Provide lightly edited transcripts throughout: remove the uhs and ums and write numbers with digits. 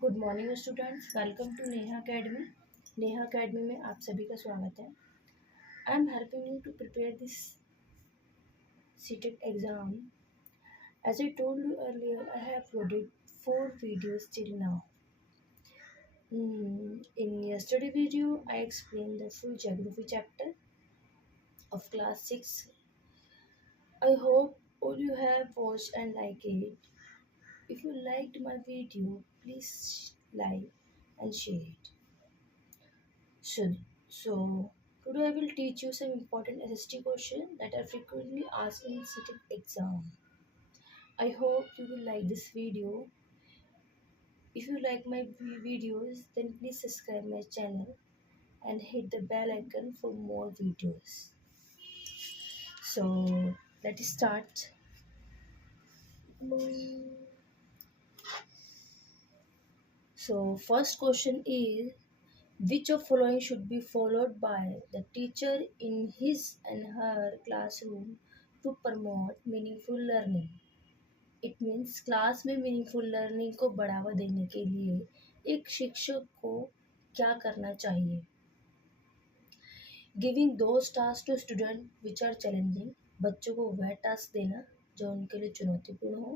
Good morning students, welcome to Neha academy. Neha academy में आप सभी का स्वागत है। I am helping you to prepare this CTET exam. As I told you earlier, I have uploaded 4 videos till now. In yesterday video, I explained the full geography chapter of class 6. I hope all you have watched and like it. If you liked my video, please like and share it. So today I will teach you some important SST questions that are frequently asked in CTET exam. I hope you will like this video. If you like my videos, then please subscribe my channel and hit the bell icon for more videos. So let's start. So first question is, which of following should be followed by the teacher in his and her classroom to promote meaningful learning? It means class में meaningful learning को बढ़ावा देने के लिए एक शिक्षक को क्या करना चाहिए? Giving those task to student which are challenging, बच्चों को वह टास्क देना जो उनके लिए चुनौतीपूर्ण हो,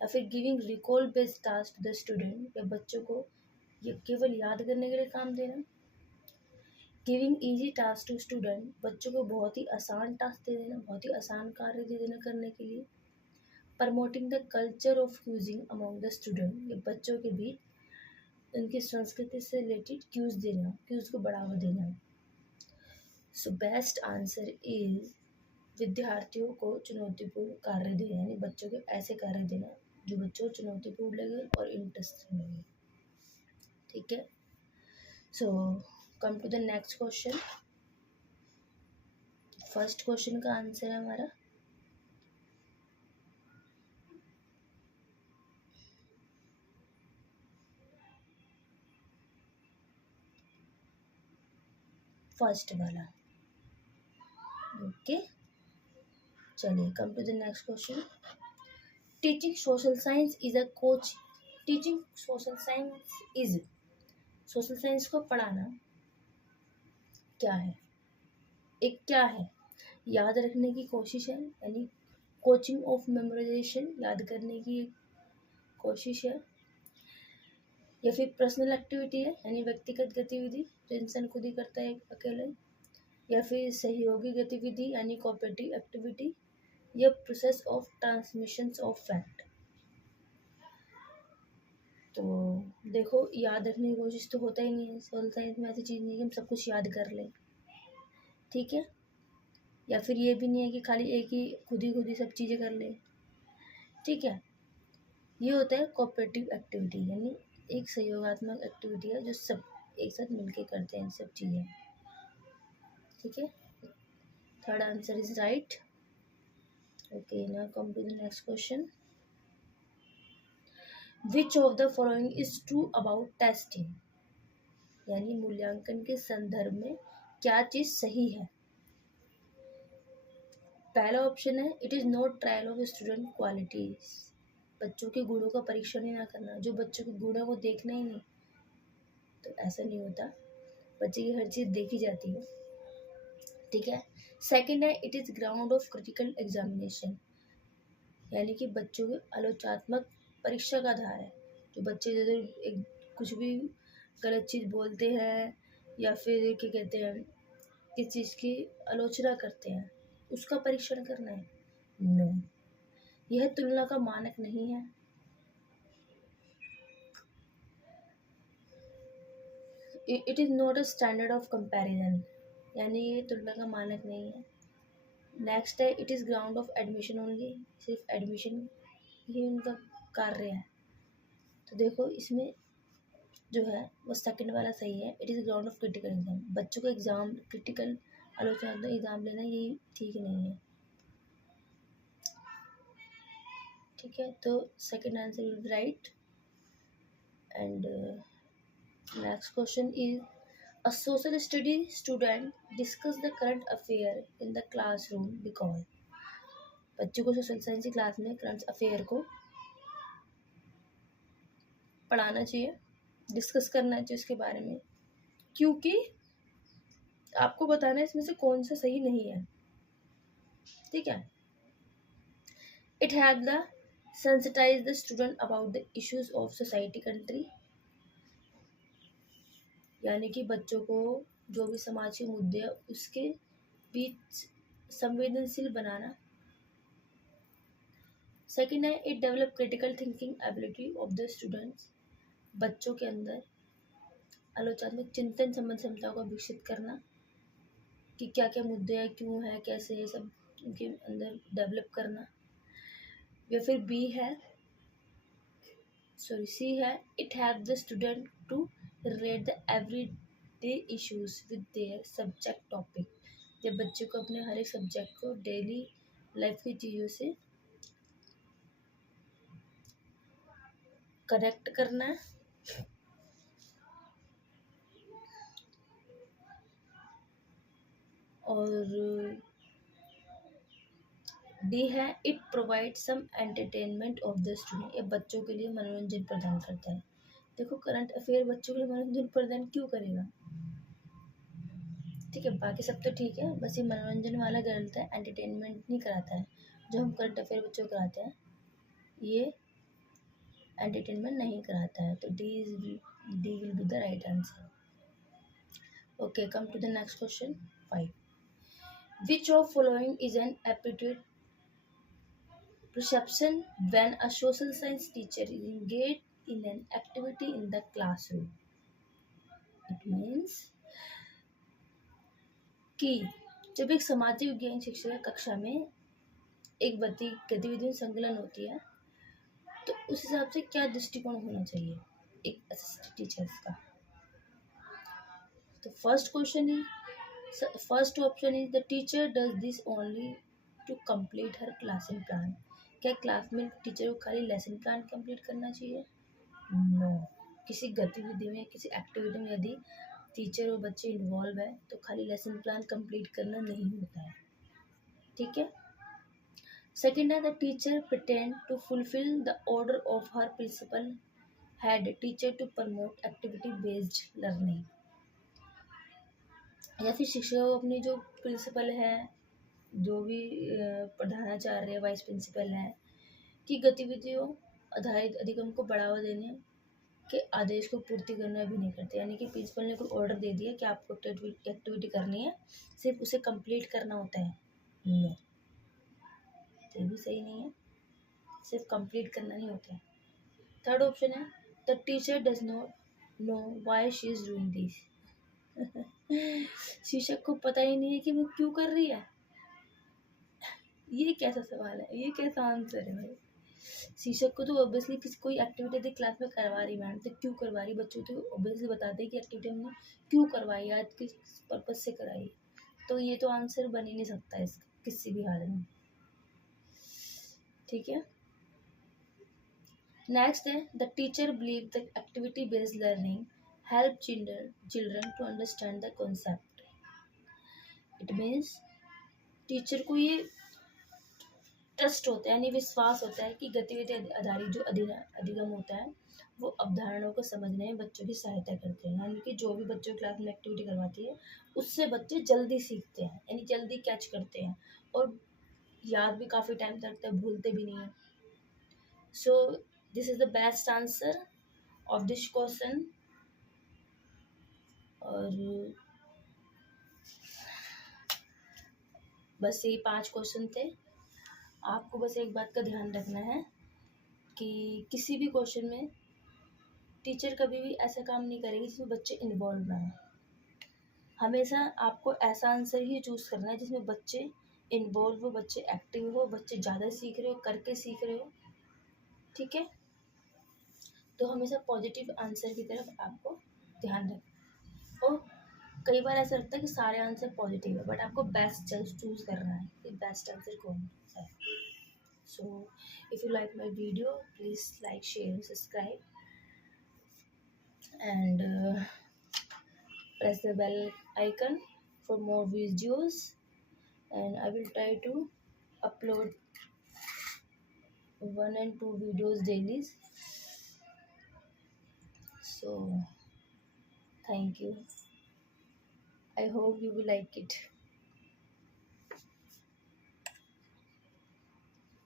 या फिर giving recall based task to the student, या बच्चों को ये केवल याद करने के लिए काम देना। Giving easy task to student, बच्चों को बहुत ही आसान टास्क दे देना, बहुत ही आसान कार्य दे देना करने के लिए। Promoting the culture of causing among the student, ये बच्चों के बीच उनकी संस्कृति से रिलेटेड क्यूज देना, क्यूज को बढ़ावा देना। सो बेस्ट आंसर इज विद्यार्थियों को चुनौतीपूर्ण कार्य देना, यानी बच्चों को ऐसे कार्य देना जो बच्चों को चुनौतीपूर्ण लगे और इंटरेस्टिंग लगे। ठीक है, so come to the next question. First question का आंसर है हमारा फर्स्ट वाला। ओके, चलिए come to the next question. Teaching social science is a coach. Teaching social science is, social science को पढ़ाना क्या है? एक क्या है? याद रखने की कोशिश है, यानी कोचिंग ऑफ मेमोराइजेशन, याद करने की कोशिश है, या फिर पर्सनल एक्टिविटी है, यानी व्यक्तिगत गतिविधि जो इंसान खुद ही करता है अकेले, या फिर सहयोगी गतिविधि यानी कोऑपरेटिव एक्टिविटी, या process of transmission of fact. तो देखो, याद रखने की कोशिश तो होता ही नहीं है सोशल साइंस में। ऐसी चीज़ नहीं है कि हम सब कुछ याद कर लें, ठीक है, या फिर ये भी नहीं है कि खाली एक ही खुद ही सब चीज़ें कर लें, ठीक है। ये होता है कोऑपरेटिव एक्टिविटी, यानी एक सहयोगात्मक एक्टिविटी है जो सब एक साथ मिलके करते हैं सब चीज़ें, ठीक है। Third answer is right. Okay, now come to the next question. Which of the following is true about testing, यानी मूल्यांकन के संदर्भ में क्या चीज़ सही है? पहला ऑप्शन है, it is not trial of student qualities, बच्चों के गुणों का परीक्षण ही ना करना, जो बच्चों के गुणों को देखना ही नहीं, तो ऐसा नहीं होता, बच्चे की हर चीज़ देखी जाती है, ठीक है। सेकंड है, it is ground of critical examination, यानी कि बच्चों के आलोचनात्मक परीक्षा का आधार है। जो बच्चे एक कुछ भी गलत चीज़ बोलते हैं या फिर क्या कहते हैं, किस चीज़ की आलोचना करते हैं, उसका परीक्षण करना है? नो, यह तुलना का मानक नहीं है। It is not a standard of comparison, यानी ये तुलना का मानक नहीं है। नेक्स्ट है, it is ground of admission only, सिर्फ एडमिशन ही उनका कार्य है। तो देखो, इसमें जो है वो सेकंड वाला सही है, it is ground of critical exam. बच्चों को एग्जाम क्रिटिकल आलोचनात्मक एग्जाम लेना यही ठीक नहीं है, ठीक है। तो second answer will be right. And next question is, a social study student discuss the current affair in the classroom because, बच्चों को सोशल साइंस की क्लास में करंट अफेयर को पढ़ाना चाहिए, डिस्कस करना चाहिए उसके बारे में, क्योंकि आपको बताना है इसमें से कौन सा सही नहीं है, ठीक है। It have the sensitize the student about the issues of society country, यानी कि बच्चों को जो भी समाज के मुद्दे हैं उसके बीच संवेदनशील बनाना। सेकेंड है, it develop critical thinking ability of the students, बच्चों के अंदर आलोचनात्मक चिंतन संबंध क्षमता को विकसित करना, कि क्या क्या मुद्दे हैं, क्यों है, कैसे है, सब उनके अंदर डेवलप करना। या फिर सी है, it have the student to rate the every day issues with their subject topic, जब बच्चे को अपने हर एक सब्जेक्ट को डेली लाइफ की चीज़ों से कनेक्ट करना है। और डी है, it provide some entertainment of the student, ये बच्चों के लिए मनोरंजन प्रदान करता है। देखो करंट अफेयर बच्चों के लिए मनोरंजन प्रदान क्यों करेगा, ठीक है, बाकी सब तो ठीक है, बस ये मनोरंजन वाला गलत है, एंटरटेनमेंट नहीं कराता है। जो हम करंट अफेयर बच्चों को कराते हैं ये एंटरटेनमेंट नहीं कराता है, तो D will be the right answer. Okay, come to the next question 5. Which of following is an appropriate perception when a social science teacher is engaged in an activity in the classroom? It means कि जब एक सामाजिक विज्ञान शिक्षक कक्षा में एक गतिविधि में संकलन होती है तो उस हिसाब से क्या दृष्टिकोण होना चाहिए एक असिस्टेंट टीचर्स का। तो first option is the teacher does this only to complete her class in plan, क्या क्लास में टीचर को खाली लेसन प्लान कंप्लीट करना चाहिए? नो, किसी गतिविधि में किसी एक्टिविटी में यदि टीचर और बच्चे इन्वॉल्व है तो खाली लेसन प्लान कंप्लीट करना नहीं होता है, ठीक है। सेकेंड है, the teacher pretend to fulfil the order of her principal head teacher to promote activity based learning, या फिर शिक्षक अपनी जो प्रिंसिपल है, जो भी प्रधानाचार्य वाइस प्रिंसिपल है की गतिविधियों आधारित अधिगम को बढ़ावा देने के आदेश को पूर्ति करना भी नहीं करते, यानी कि प्रिंसिपल ने कोई ऑर्डर दे दिया कि आपको एक्टिविटी करनी है, सिर्फ उसे कंप्लीट करना होता है। नो, ये भी सही नहीं है, सिर्फ कंप्लीट करना नहीं होता है। थर्ड ऑप्शन है, the teacher does not know why she is doing this, शिक्षक को पता ही नहीं है कि वो क्यों कर रही है। ये कैसा सवाल है, ये कैसा आंसर है भाई। शिक्षक को तो ऑब्वियसली किसी कोई एक्टिविटी यदि क्लास में करवा रही मैम तो क्यों करवा रही, बच्चों तो ऑब्वियसली बताते हैं कि एक्टिविटी हमने क्यों करवाई, आज किस पर्पज से कराई, तो ये तो आंसर बन ही नहीं सकता इसका किसी भी हाल में, ठीक है। नेक्स्ट है, the teacher believe the activity based learning help children to understand the concept. It means teacher को ये ट्रस्ट होता है, यानी विश्वास होता है कि गतिविधि आधारित जो अधिगम होता है वो अवधारणाओं को समझने में बच्चों की सहायता करते हैं, यानी कि जो भी बच्चों क्लास में एक्टिविटी करवाती है उससे बच्चे जल्दी सीखते हैं, यानी जल्दी कैच करते हैं और याद भी काफ़ी टाइम तक रखते हैं, भूलते भी नहीं है। So this is the best answer of this question. और बस यही 5 क्वेश्चन थे। आपको बस एक बात का ध्यान रखना है कि किसी भी क्वेश्चन में टीचर कभी भी ऐसा काम नहीं करेगी जिसमें बच्चे इन्वॉल्व ना हो। हमेशा आपको ऐसा आंसर ही चूज़ करना है जिसमें बच्चे इन्वॉल्व हो, बच्चे एक्टिव हो, बच्चे ज़्यादा सीख रहे हो, करके सीख रहे हो, ठीक है। तो हमेशा पॉजिटिव आंसर की तरफ आपको ध्यान रखना। और कई बार ऐसा लगता है कि सारे आंसर पॉजिटिव है, बट आपको बेस्ट चूज़ करना है कि बेस्ट आंसर कौन सा है। So if you like my video, please like, share and subscribe, and press the bell icon for more videos, and I will try to upload 1 and 2 videos daily. So thank you. I hope you will like it.